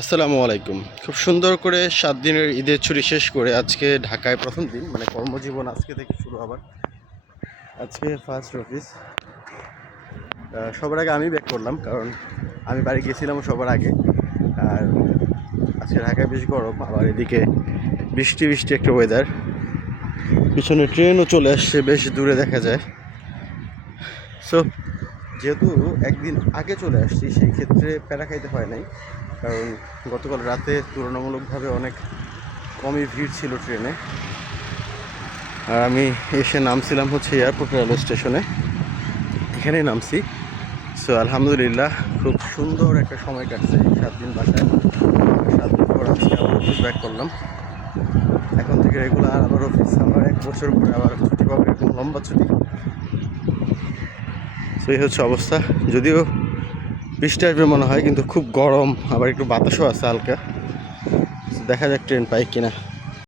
আসসালামু আলাইকুম। খুব সুন্দর করে ৭ দিনের ঈদের ছুটি শেষ করে আজকে ঢাকায় প্রথম দিন, মানে কর্মজীবন আজকে থেকে শুরু আবার। আজকে ফার্স্ট অফিস। সবার আগে আমি ব্যাক করলাম, কারণ আমি বাড়ি গেছিলাম সবার আগে। আর আজকে ঢাকায় বেশ গরম, আবার এদিকে বৃষ্টি বৃষ্টি একটা ওয়েদার। পিছনে ট্রেনও চলে আসছে, বেশ দূরে দেখা যায়। সো যেহেতু একদিন আগে চলে আসছি, সেই ক্ষেত্রে প্যারা খাইতে হয় নাই, কারণ গতকাল রাতে তুলনামূলকভাবে অনেক কমই ভিড় ছিল ট্রেনে। আর আমি এসে নামছিলাম হচ্ছে এয়ারপোর্ট রেলওয়ে স্টেশনে, এখানেই নামছি। সো আলহামদুলিল্লাহ খুব সুন্দর একটা সময় কাটছে ৭ দিন বাসায়। ৭ দিন পর আজকে আবার অফিস ব্যাক করলাম। এখন থেকে রেগুলার আবার অফিস, আবার ১ বছর পরে আবার ছুটি পাবো, এরকম লম্বা ছুটি। সো এই হচ্ছে অবস্থা। যদিও বৃষ্টি আসবে মনে হয়, কিন্তু খুব গরম, আবার একটু বাতাসও আছে হালকা। দেখা যাক ট্রেন পাই কিনা।